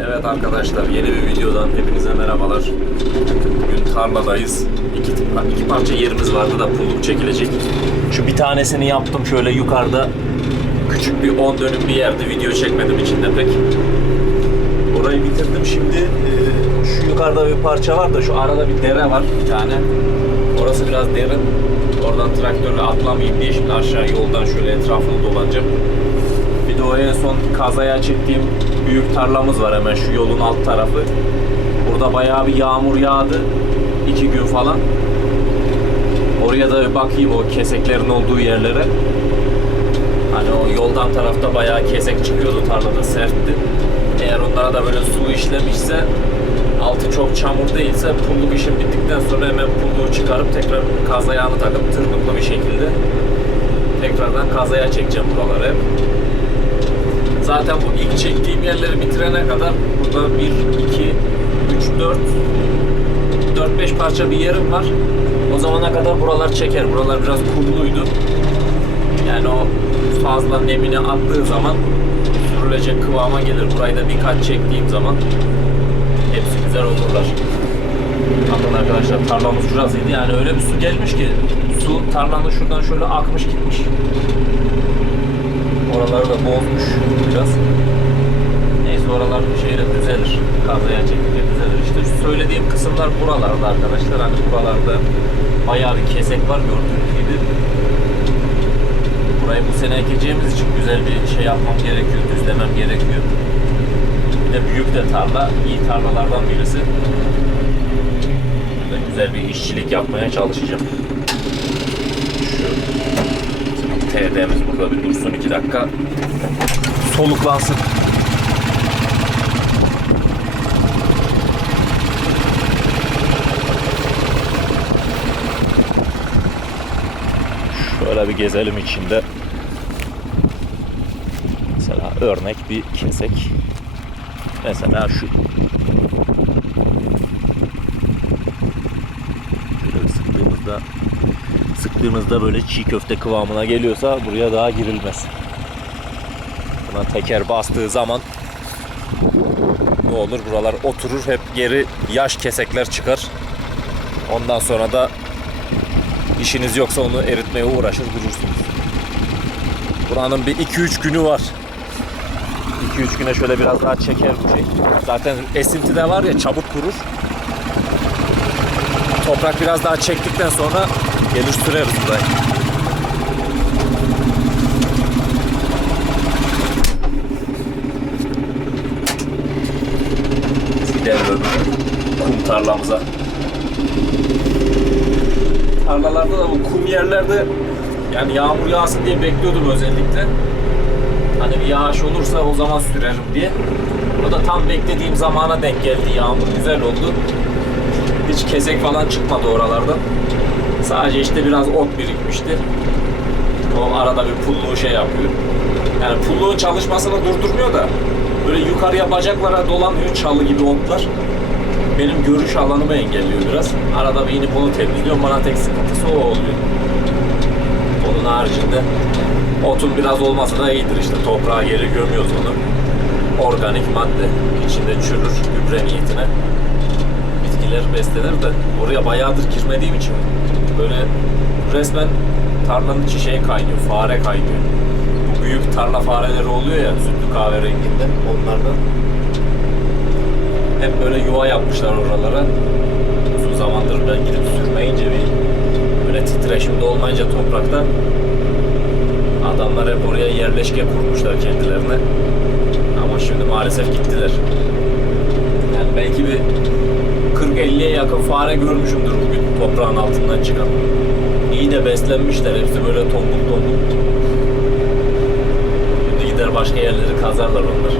Evet arkadaşlar yeni bir videodan hepinize merhabalar. Bugün tarladayız. İki, iki parça yerimiz vardı da pulluk çekilecek. Şu bir tanesini yaptım şöyle yukarıda. Küçük bir 10 dönüm bir yerde video çekmedim içinde pek. Orayı bitirdim şimdi. Ee, şu yukarıda bir parça var da şu arada bir dere var bir tane. Orası biraz derin. Oradan traktörle atlamayayım diye şimdi aşağı yoldan şöyle etrafını dolanacağım. Bir de o en son kazaya çektiğim büyük tarlamız var hemen şu yolun alt tarafı. Burada bayağı bir yağmur yağdı. iki gün falan. Oraya da bir bakayım o keseklerin olduğu yerlere. Hani o yoldan tarafta bayağı kesek çıkıyordu tarlada sertti. Eğer onlara da böyle su işlemişse altı çok çamur değilse pulluk işim bittikten sonra hemen pulluğu çıkarıp tekrar kaz ayağını takıp tırmıklı bir şekilde tekrardan kazaya çekeceğim buraları. Zaten bu ilk çektiğim yerleri bitirene kadar burada 1, 2, 3, 4 4-5 parça bir yerim var. O zamana kadar buralar çeker. Buralar biraz kumluydu. Yani o fazla nemini attığı zaman sürülecek kıvama gelir. Burayı da birkaç çektiğim zaman hepsi güzel olurlar. Bakın arkadaşlar tarlamız şurasıydı. Yani öyle bir su gelmiş ki su tarlanın şuradan şöyle akmış gitmiş. Oraları da bozmuş biraz. Neyse oralar şeyle düzelir. Kazaya çekince düzelir. İşte şu söylediğim kısımlar buralarda arkadaşlar. Hani buralarda bayağı bir kesek var gördüğünüz gibi. Burayı bu sene ekeceğimiz için güzel bir şey yapmam gerekiyor. Düzlemem gerekiyor. Bir de büyük de tarla. iyi tarlalardan birisi. Burada güzel bir işçilik yapmaya çalışacağım. TD'miz burada bir dursun iki dakika. Soluklansın. Şöyle bir gezelim içinde. Mesela örnek bir kesek. Mesela şu. Şöyle sıktığımızda sıktığımızda böyle çiğ köfte kıvamına geliyorsa buraya daha girilmez. Buna teker bastığı zaman ne olur? Buralar oturur hep geri yaş kesekler çıkar. Ondan sonra da işiniz yoksa onu eritmeye uğraşır durursunuz. Buranın bir 2-3 günü var. 2-3 güne şöyle biraz daha çeker bu şey. Zaten esinti de var ya çabuk kurur. Toprak biraz daha çektikten sonra gelir süreriz burayı. Gidelim kum tarlamıza. Tarlalarda da bu kum yerlerde yani yağmur yağsın diye bekliyordum özellikle. Hani bir yağış olursa o zaman sürerim diye. O da tam beklediğim zamana denk geldi. Yağmur güzel oldu. Hiç kesek falan çıkmadı oralardan. Sadece işte biraz ot birikmişti. O arada bir pulluğu şey yapıyor. Yani pulluğun çalışmasını durdurmuyor da böyle yukarıya bacaklara dolanıyor çalı gibi otlar. Benim görüş alanımı engelliyor biraz. Arada bir inip onu temizliyorum. Bana tek sıkıntısı o oluyor. Onun haricinde otun biraz olması da iyidir işte. Toprağa geri gömüyoruz onu. Organik madde. içinde çürür gübre niyetine. Bitkiler beslenir de oraya bayağıdır girmediğim için böyle resmen tarlanın içi şey kaynıyor. Fare kaynıyor. Bu büyük tarla fareleri oluyor ya sütlü kahverenginde onlardan. Hep böyle yuva yapmışlar oralara. Uzun zamandır ben gidip sürmeyince bir böyle titreşimde olmayınca toprakta adamlar hep oraya yerleşke kurmuşlar kendilerine. Ama şimdi maalesef gittiler. Yani belki bir 40-50'ye yakın fare görmüşümdür bugün toprağın altından çıkan. İyi de beslenmişler. Hepsi böyle tombul tombul. Şimdi gider başka yerleri kazarlar onlar.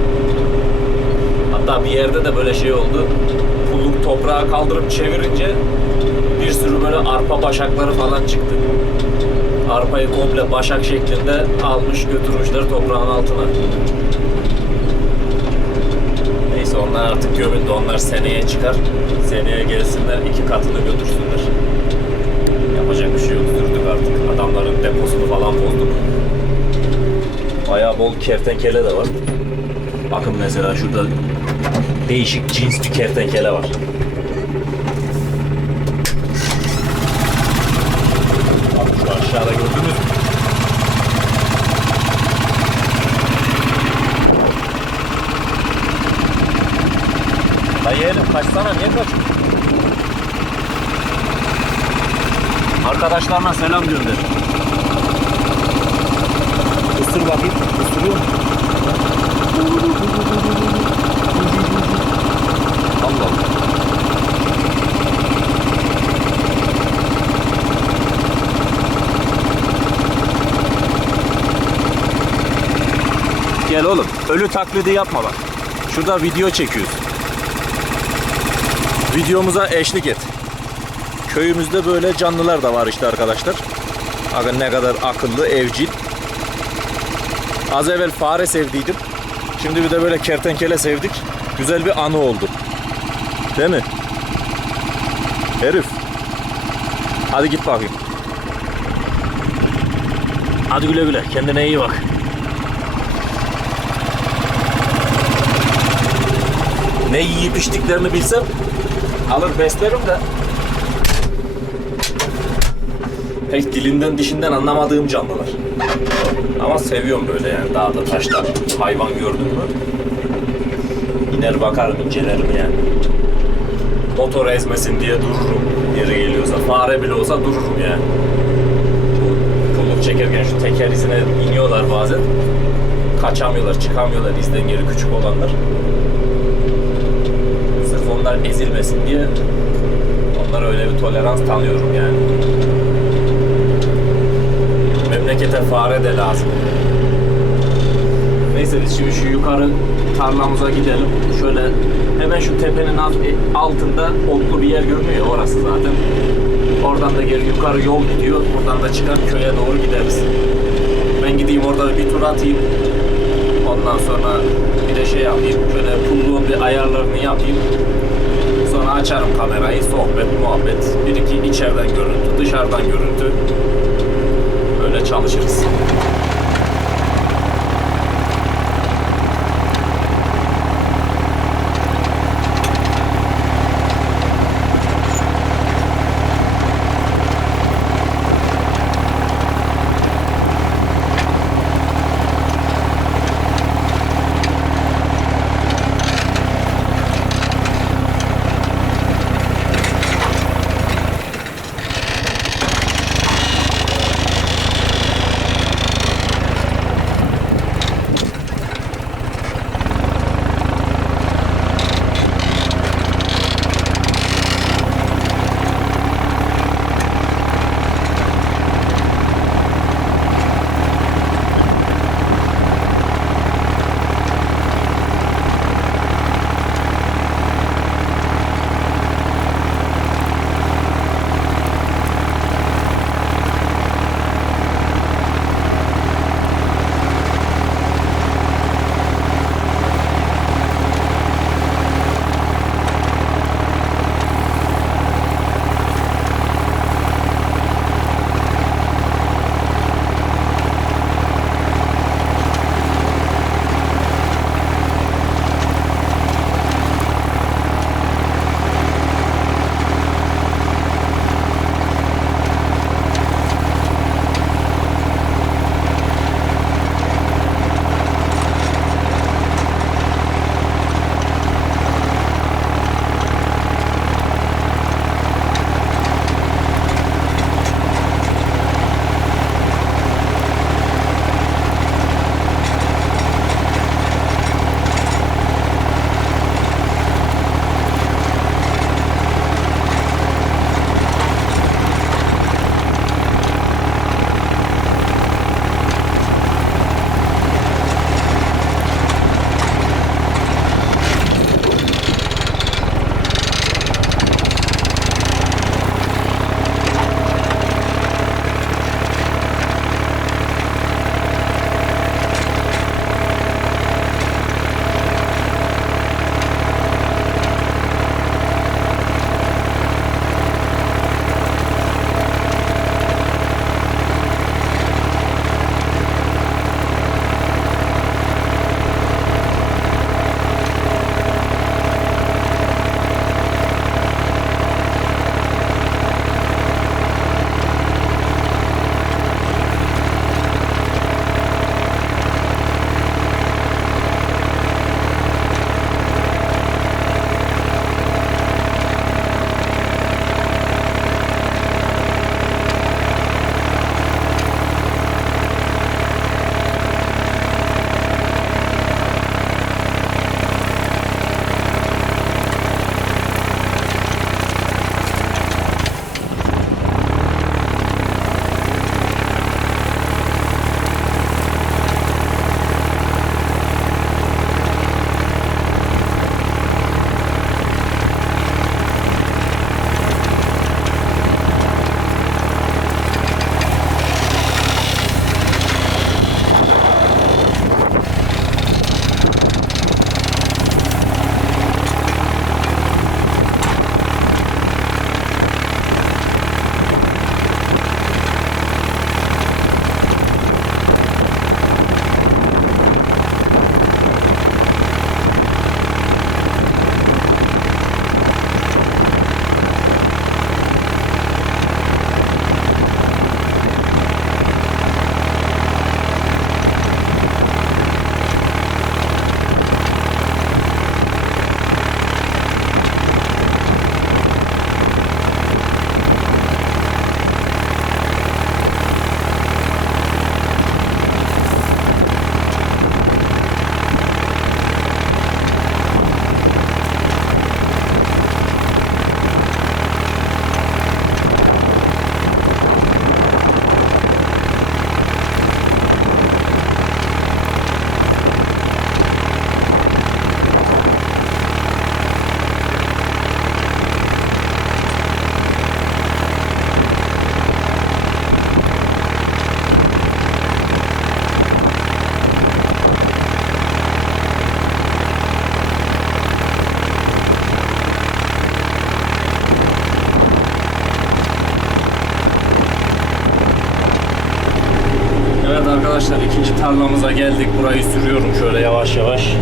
Hatta bir yerde de böyle şey oldu. Pulluk toprağa kaldırıp çevirince bir sürü böyle arpa başakları falan çıktı. Arpayı komple başak şeklinde almış götürmüşler toprağın altına. Neyse onlar artık gömüldü. Onlar seneye çıkar. Seneye gelsinler iki katını götürsünler. Yapacak bir şey yok. Sürdük artık. Adamların deposunu falan bozduk. Bayağı bol kertenkele de var. Bakın mesela şurada değişik cins bir kertenkele var. Bak şu aşağıda gördünüz mü? Dayı kaçsana niye kaçıyorsun? Arkadaşlarına selam gönder. Isır bakayım. Isırıyor mu? Gel oğlum. Ölü taklidi yapma bak. Şurada video çekiyoruz. Videomuza eşlik et. Köyümüzde böyle canlılar da var işte arkadaşlar. Bakın ne kadar akıllı, evcil. Az evvel fare sevdiydim. Şimdi bir de böyle kertenkele sevdik. Güzel bir anı oldu. Değil mi? Herif. Hadi git bakayım. Hadi güle güle. Kendine iyi bak. Ne yiyip içtiklerini bilsem alır beslerim de pek dilinden dişinden anlamadığım canlılar. Ama seviyorum böyle yani dağda taşta hayvan gördüm mü iner bakarım incelerim yani. Motor ezmesin diye dururum yeri geliyorsa. Fare bile olsa dururum yani. Bu pulluk çekerken şu teker izine iniyorlar bazen. Kaçamıyorlar, çıkamıyorlar izden geri küçük olanlar. Onlar ezilmesin diye onlara öyle bir tolerans tanıyorum yani. Memlekete fare de lazım. Neyse biz şimdi şu yukarı tarlamıza gidelim. Şöyle hemen şu tepenin alt- altında otlu bir yer görünüyor orası zaten. Oradan da geri yukarı yol gidiyor. Buradan da çıkar köye doğru gideriz. Ben gideyim orada bir tur atayım. Ondan sonra bir de şey yapayım. Şöyle pulluğun bir ayarlarını yapayım. Açarım kamerayı. Sohbet, muhabbet. Bir iki içeriden görüntü, dışarıdan görüntü. Böyle çalışırız. Tarlamıza geldik. Burayı sürüyorum şöyle yavaş yavaş.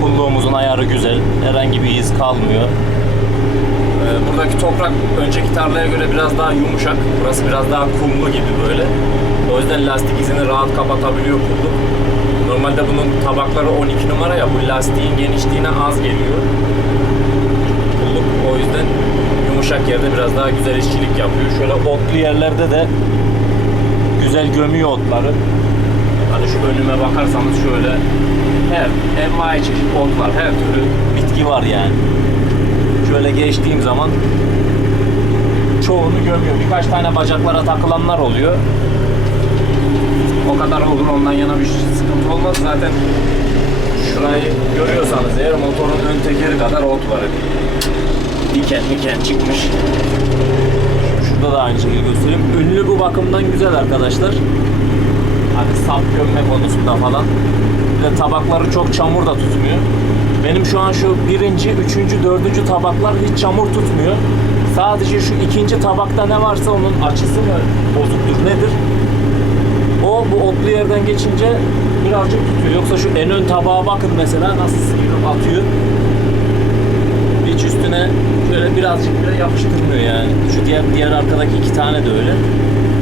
Pulluğumuzun ayarı güzel. Herhangi bir iz kalmıyor. Ee, buradaki toprak önceki tarlaya göre biraz daha yumuşak. Burası biraz daha kumlu gibi böyle. O yüzden lastik izini rahat kapatabiliyor pulluk. Normalde bunun tabakları 12 numara ya bu lastiğin genişliğine az geliyor. Pulluk o yüzden yumuşak yerde biraz daha güzel işçilik yapıyor. Şöyle otlu yerlerde de güzel gömüyor otları. Hani şu önüme bakarsanız şöyle her envai çeşit ot var. Her türlü bitki var yani. Şöyle geçtiğim zaman çoğunu gömüyor. Birkaç tane bacaklara takılanlar oluyor. O kadar olur ondan yana bir sıkıntı olmaz. Zaten şurayı görüyorsanız eğer motorun ön tekeri kadar ot var. Diken diken çıkmış. Şurada da aynı şekilde göstereyim. Ünlü bu bakımdan güzel arkadaşlar. Hani sap gömme konusunda falan. Bir de tabakları çok çamur da tutmuyor. Benim şu an şu birinci, üçüncü, dördüncü tabaklar hiç çamur tutmuyor. Sadece şu ikinci tabakta ne varsa onun açısı mı bozuktur nedir? O bu otlu yerden geçince birazcık tutuyor. Yoksa şu en ön tabağa bakın mesela nasıl sıyırıp atıyor. Hiç üstüne birazcık bile yapıştırmıyor yani. Şu diğer diğer arkadaki iki tane de öyle.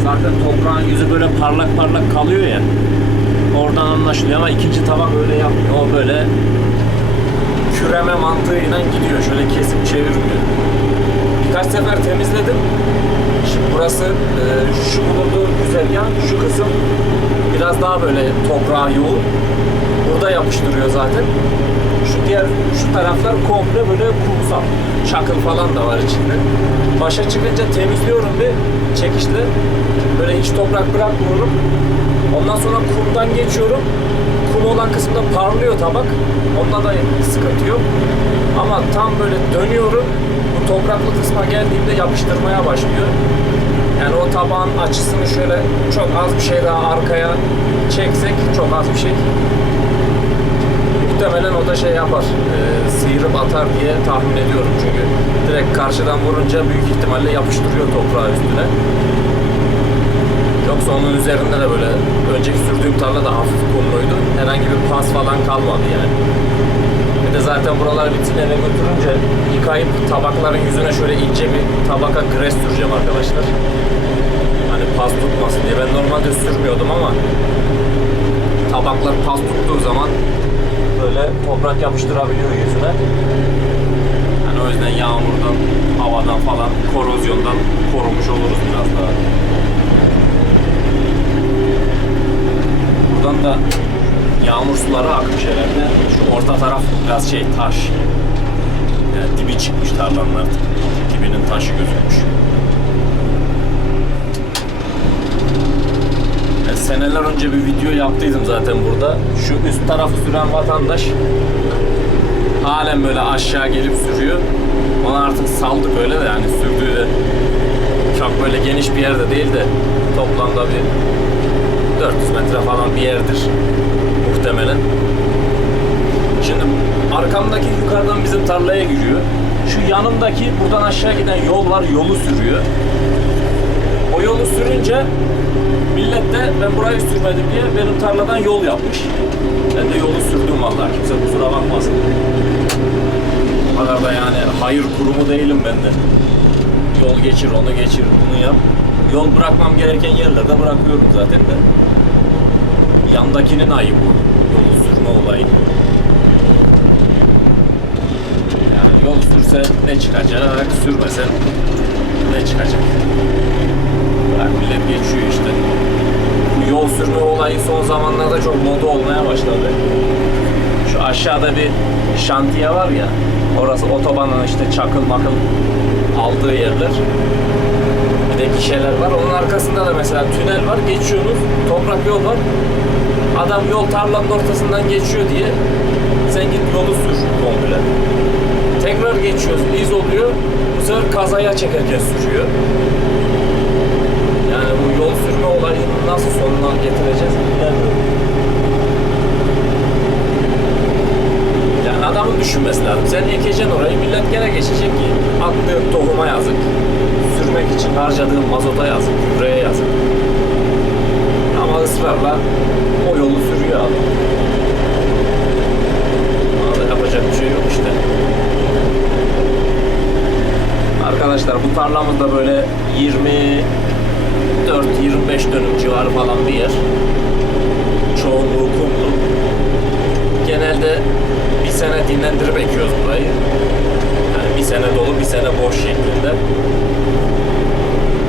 Zaten toprağın yüzü böyle parlak parlak kalıyor ya. Oradan anlaşılıyor ama ikinci tabak öyle yapmıyor. O böyle küreme mantığıyla gidiyor. Şöyle kesip çevirmiyor. Birkaç sefer temizledim. Şimdi burası e, şu bulunduğu güzergah, şu kısım biraz daha böyle toprağa yoğun. Burada yapıştırıyor zaten. Diğer şu taraflar komple böyle kumsal. Çakıl falan da var içinde. Başa çıkınca temizliyorum bir çekişle. Böyle hiç toprak bırakmıyorum. Ondan sonra kumdan geçiyorum. Kum olan kısımda parlıyor tabak. Onda da sıkıntı yok. Ama tam böyle dönüyorum. Bu topraklı kısma geldiğimde yapıştırmaya başlıyor. Yani o tabağın açısını şöyle çok az bir şey daha arkaya çeksek çok az bir şey. Muhtemelen o da şey yapar, e, sıyırıp atar diye tahmin ediyorum çünkü direkt karşıdan vurunca büyük ihtimalle yapıştırıyor toprağı üstüne. Yoksa onun üzerinde de böyle önceki sürdüğüm tarla da hafif kumluydu. Herhangi bir pas falan kalmadı yani. Bir de zaten buraları bitsin eve götürünce yıkayıp tabakların yüzüne şöyle ince bir tabaka gres süreceğim arkadaşlar. Hani pas tutmasın diye. Ben normalde sürmüyordum ama tabaklar pas tuttuğu zaman böyle toprak yapıştırabiliyor yüzüne. Yani o yüzden yağmurdan, havadan falan, korozyondan korumuş oluruz biraz daha. Buradan da yağmur suları akmış herhalde. Şu orta taraf biraz şey taş. Yani dibi çıkmış tarlanın artık. Dibinin taşı gözükmüş. Seneler önce bir video yaptıydım zaten burada. Şu üst tarafı süren vatandaş halen böyle aşağı gelip sürüyor. Ona artık saldık öyle de yani sürdüğü de çok böyle geniş bir yerde değil de toplamda bir 400 metre falan bir yerdir muhtemelen. Şimdi arkamdaki yukarıdan bizim tarlaya giriyor. Şu yanımdaki buradan aşağı giden yol var, yolu sürüyor. Yolu sürünce millet de ben burayı sürmedim diye benim tarladan yol yapmış. Ben de yolu sürdüm vallahi kimse kusura bakmasın. O kadar da yani hayır kurumu değilim ben de. Yol geçir, onu geçir, bunu yap. Yol bırakmam gereken yerlerde bırakıyorum zaten de. Yandakinin ayıbı bu. Yolu sürme olayı. Yani yol sürse ne çıkacak, sürmesen ne çıkacak? Bırak millet geçiyor işte. Yol sürme olayı son zamanlarda çok moda olmaya başladı. Şu aşağıda bir şantiye var ya, orası otobanın işte çakıl makıl aldığı yerler. Bir de gişeler var. Onun arkasında da mesela tünel var. Geçiyorsunuz. Toprak yol var. Adam yol tarlanın ortasından geçiyor diye sen git yolu sür komple. Tekrar geçiyoruz. iz oluyor. Bu sefer kazaya çekerken sürüyor. Bu yol sürme olayını nasıl sonuna getireceğiz bilmiyorum. Yani adamın düşünmesi lazım. Sen ekeceksin orayı, millet gene geçecek ki. Attığın tohuma yazık. Sürmek için harcadığın mazota yazık, gübreye yazık. Ama ısrarla o yolu sürüyor da yapacak bir şey yok işte. Arkadaşlar bu tarlamızda böyle 24-25 dönüm civarı falan bir yer. Çoğunluğu kumlu. Genelde bir sene dinlendirip ekiyoruz burayı. Yani bir sene dolu bir sene boş şeklinde.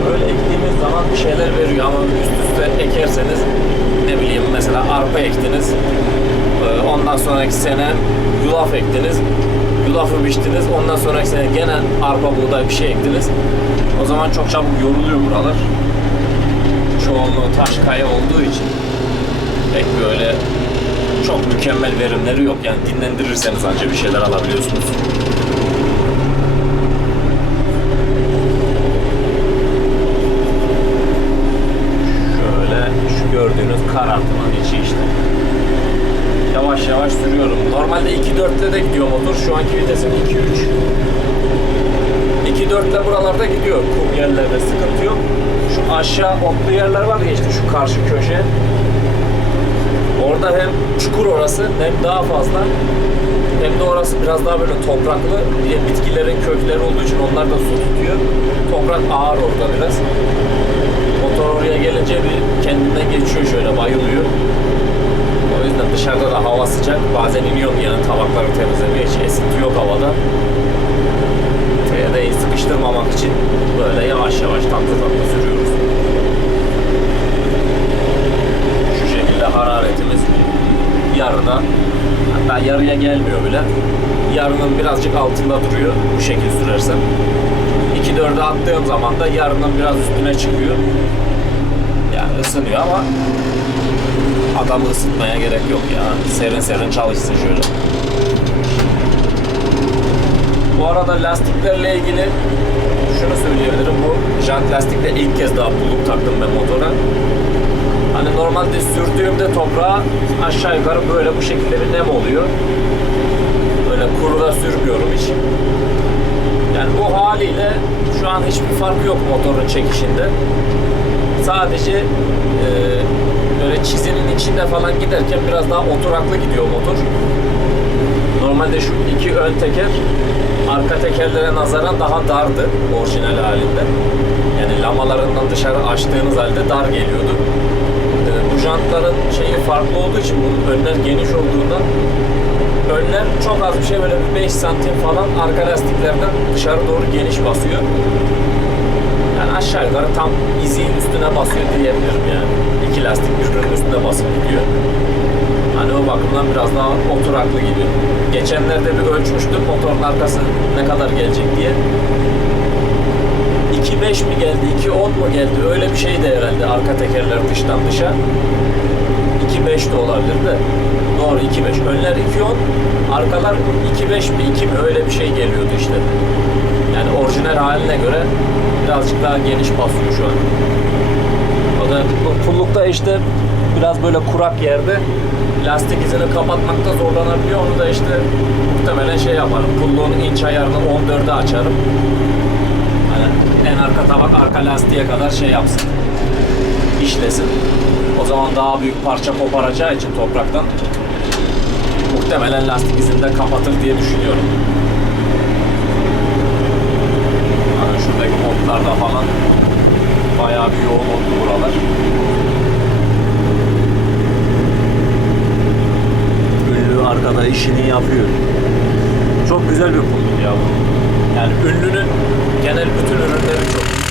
Böyle ektiğimiz zaman bir şeyler veriyor ama üst üste ekerseniz ne bileyim mesela arpa ektiniz. Ee, Ondan sonraki sene yulaf ektiniz. Yulafı biçtiniz. Ondan sonraki sene gene arpa buğday bir şey ektiniz. O zaman çok çabuk yoruluyor buralar. Çoğunluğu taş kaya olduğu için pek böyle çok mükemmel verimleri yok. Yani dinlendirirseniz ancak bir şeyler alabiliyorsunuz. Şöyle şu gördüğünüz karartmanın içi işte. Yavaş yavaş sürüyorum. Normalde 2.4'le de gidiyor motor. Şu anki vitesim 2.3. 2.4'le buralarda gidiyor. Kum yerlerde sıkıntı aşağı otlu yerler var ya işte şu karşı köşe. Orada hem çukur orası hem daha fazla hem de orası biraz daha böyle topraklı. Bir bitkilerin kökleri olduğu için onlar da su tutuyor. Toprak ağır orada biraz. Motor oraya gelince bir kendinden geçiyor şöyle bayılıyor. O yüzden dışarıda da hava sıcak. Bazen iniyorum yani tabakları temizlemeye hiç esinti yok havada. TD'yi sıkıştırmamak için böyle yavaş yavaş tatlı tatlı sürüyoruz. Şu şekilde hararetimiz yarıda hatta yarıya gelmiyor bile. Yarının birazcık altında duruyor bu şekil sürersem. 2-4'e attığım zaman da yarının biraz üstüne çıkıyor. Yani ısınıyor ama adamı ısıtmaya gerek yok ya. Serin serin çalışsın şöyle. Bu arada lastiklerle ilgili şunu söyleyebilirim. Bu jant lastikte ilk kez daha pulluk taktım ben motora. Normalde sürdüğümde toprağa aşağı yukarı böyle bu şekilde bir nem oluyor. Böyle kuruda sürmüyorum hiç. Yani bu haliyle şu an hiçbir fark yok motorun çekişinde. Sadece e, böyle çizinin içinde falan giderken biraz daha oturaklı gidiyor motor. Normalde şu iki ön teker arka tekerlere nazaran daha dardı orijinal halinde. Yani lamalarından dışarı açtığınız halde dar geliyordu. Jantların şeyi farklı olduğu için bunun önler geniş olduğundan önler çok az bir şey böyle bir 5 santim falan arka lastiklerden dışarı doğru geniş basıyor. Yani aşağı yukarı tam iziğin üstüne basıyor diyebilirim yani. İki lastik birbirinin üstüne basıp gidiyor. Hani o bakımdan biraz daha oturaklı gidiyor. Geçenlerde bir ölçmüştüm motorun arkası ne kadar gelecek diye. 2.5 mi geldi, 2.10 mu geldi öyle bir şeydi herhalde arka tekerler dıştan dışa. 2.5 de olabilir de. Doğru 2.5. Önler 2.10, arkalar 2.5 mi 2 mi öyle bir şey geliyordu işte. Yani orijinal haline göre birazcık daha geniş basıyor şu an. O da pullukta işte biraz böyle kurak yerde lastik izini kapatmakta zorlanabiliyor. Onu da işte muhtemelen şey yaparım. Pulluğun inç ayarını 14'e açarım. Arka tabak arka lastiğe kadar şey yapsın. işlesin. O zaman daha büyük parça koparacağı için topraktan muhtemelen lastik izini de kapatır diye düşünüyorum. Hani şuradaki modlarda falan bayağı bir yoğun oldu buralar. Ünlü arkada işini yapıyor. Çok güzel bir pulluk ya bu. Yani ünlünün genel bütün ürünleri çok iyi.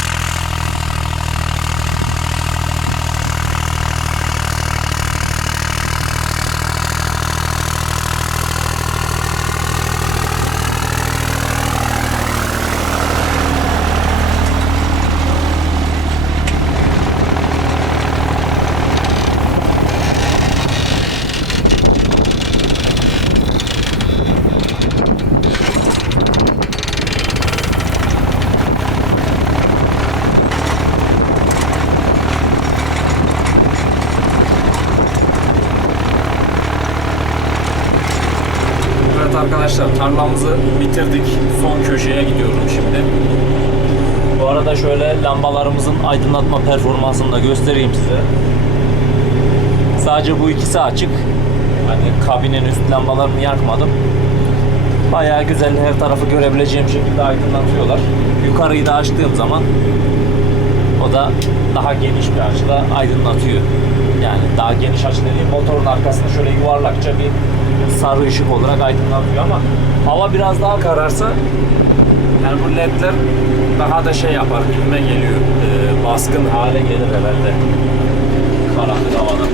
Evet arkadaşlar tarlamızı bitirdik. Son köşeye gidiyorum şimdi. Bu arada şöyle lambalarımızın aydınlatma performansını da göstereyim size. Sadece bu ikisi açık. Hani kabinin üst lambalarını yakmadım. Bayağı güzel her tarafı görebileceğim şekilde aydınlatıyorlar. Yukarıyı da açtığım zaman o da daha geniş bir açıda aydınlatıyor. Yani daha geniş açı dediğim motorun arkasında şöyle yuvarlakça bir sarı ışık olarak aydınlatıyor ama hava biraz daha kararsa yani bu ledler daha da şey yapar gibime geliyor. Ee, baskın hale gelir herhalde. Karanlık havada.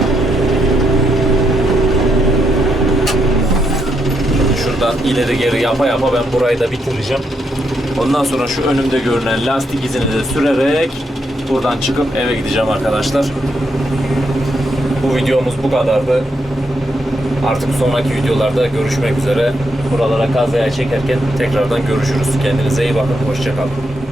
Şuradan ileri geri yapa yapa ben burayı da bitireceğim. Ondan sonra şu önümde görünen lastik izini de sürerek buradan çıkıp eve gideceğim arkadaşlar. Bu videomuz bu kadardı. Artık sonraki videolarda görüşmek üzere. Buralara kazaya çekerken tekrardan görüşürüz. Kendinize iyi bakın. Hoşçakalın.